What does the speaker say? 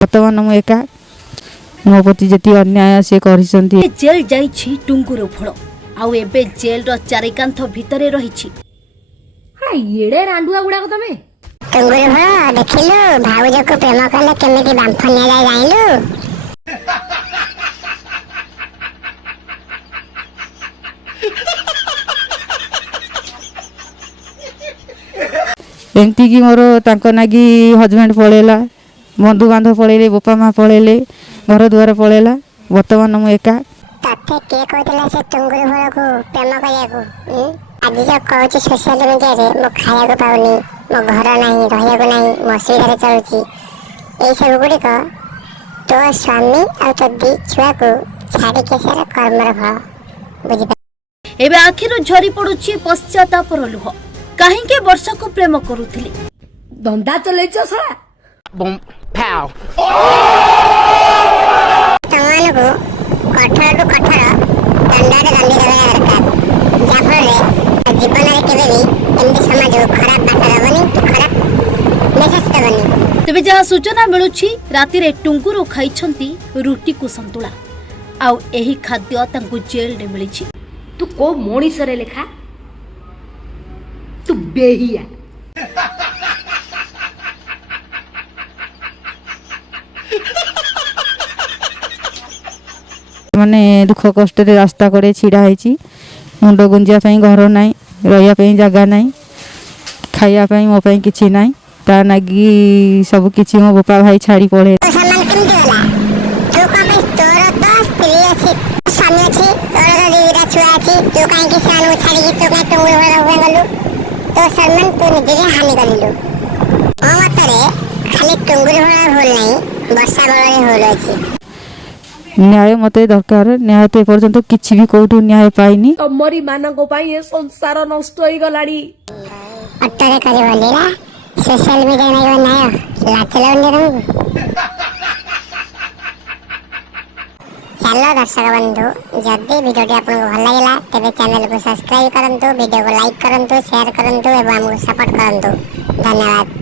बर्तमान मु एका मो प्रति जी अन्याय से कर जेल जाइछि टुंगुर फल आउ एबे जेल रो चारिकांथ भितरे रहिछि। येड़े रांडुआ गुड़ाक तमे टुंगुर फल देखिलु भाउज को प्रेम कले केमिति बांफ निया जाय जाइलु। एमती कि मोर तांको नागी हजबैंड पळेला, बंधु बांधव पळेले, बापा माँ पळेले, घर द्वार पळेला। वर्तमान मु एका तथे के कहतला से टुंगुर फल को प्रेम करिया को आज जो कहूँ सोशल मीडिया रे मो खाया को पाउनी, मो घर नहीं रहिया को नहीं, मो सुविधा चलुची। ए सब गुड़िक तो स्वामी और तो दी छुआ को छाड़ी के सारा कर्मर फल बुझी। एबे आखिरु झरी पडुछि पश्चातापर लुह। काहेके वर्ष को प्रेम करूथिली, धंदा चलेछो सळा बम पाव तमान को कठोर टू कठोर दंडारे दंडी देबा दरकार। जाफरे जीवन रे केबे भी एमती समाज को खराब बाटा दबनी, तो खराब मेसेज दबनी। तेबे जहा सूचना मिलुछि राति रे टुंगुरु खाइछंती रुटी को संतुला आउ एही खाद्य तांकु जेल रे मिलिछि। तू को मणिष रे लेखा तू बेहिया माने दुख कष्ट रे रास्ता करे छिड़ा है। मुंड गुंजिया घर ना, रही जगह ना, खाया मो किसी ना, ता नागी सब किसी मो बापा भाई छाड़ी पड़े। तो सम्मान केमती होला तू का पे तोर तो स्त्री अछि, स्वामी अछि, तोर तो दीदा छुआ अछि, तू काहे कि सानु छाड़ी कि तू काहे टुंगुर भरा हुए गलु, तो सम्मान तू निजे हानि करिलु। ओ मतरे खाली टुंगुर भरा होल नहीं, वर्षा बळरे होल अछि। न्याय मते दरकार। न्याय तो पर्यंत किछि भी कोठु न्याय पाइनी। तमरी मानक पाई ए संसार नष्ट होई गलाडी। अट्टरे करे बोलीला सोशल मीडिया में न्याय लाचले उन्ने हेलो दर्शक बंधु, जदि वीडियो आपको भल लगा तेरे चैनल को सब्सक्राइब करंतु, वीडियो को लाइक करंतु, शेयर करंतु एवं हमको सपोर्ट करंतु। धन्यवाद।